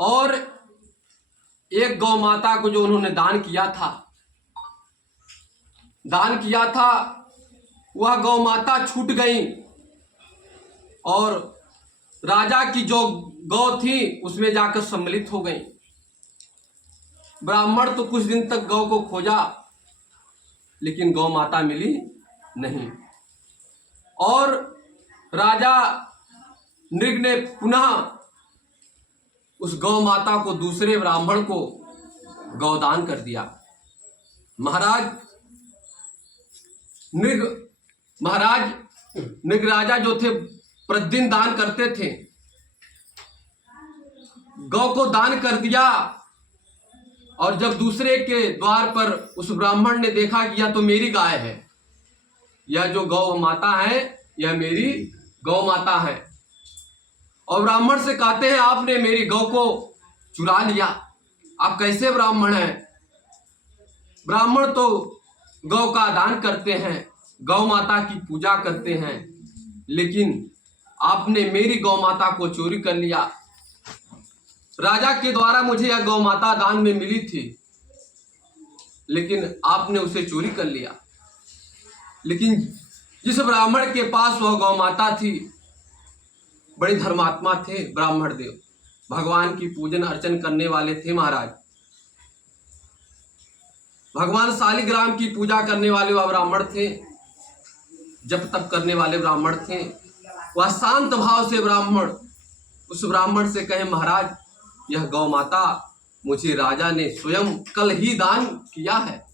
और एक गौ माता को जो उन्होंने दान किया था वह गौ माता छूट गई और राजा की जो गौ थी उसमें जाकर सम्मिलित हो गई। ब्राह्मण तो कुछ दिन तक गौ को खोजा लेकिन गौ माता मिली नहीं और राजा नृग ने पुनः उस गौ माता को दूसरे ब्राह्मण को गौदान कर दिया। महाराज नृग राजा जो थे प्रतिदिन दान करते थे, गौ को दान कर दिया और जब दूसरे के द्वार पर उस ब्राह्मण ने देखा कि यह तो मेरी गाय है, यह जो गौ माता है यह मेरी गौ माता है, और ब्राह्मण से कहते हैं आपने मेरी गौ को चुरा लिया, आप कैसे ब्राह्मण हैं? ब्राह्मण तो गौ का दान करते हैं, गौ माता की पूजा करते हैं, लेकिन आपने मेरी गौ माता को चोरी कर लिया। राजा के द्वारा मुझे यह गौ माता दान में मिली थी लेकिन आपने उसे चोरी कर लिया। लेकिन जिस ब्राह्मण के पास वह गौ माता थी, बड़े धर्मात्मा थे ब्राह्मण देव, भगवान की पूजन अर्चन करने वाले थे महाराज, भगवान शालिग्राम की पूजा करने वाले वह ब्राह्मण थे, जप तप करने वाले ब्राह्मण थे। वह शांत भाव से ब्राह्मण उस ब्राह्मण से कहे महाराज यह गौ माता मुझे राजा ने स्वयं कल ही दान किया है,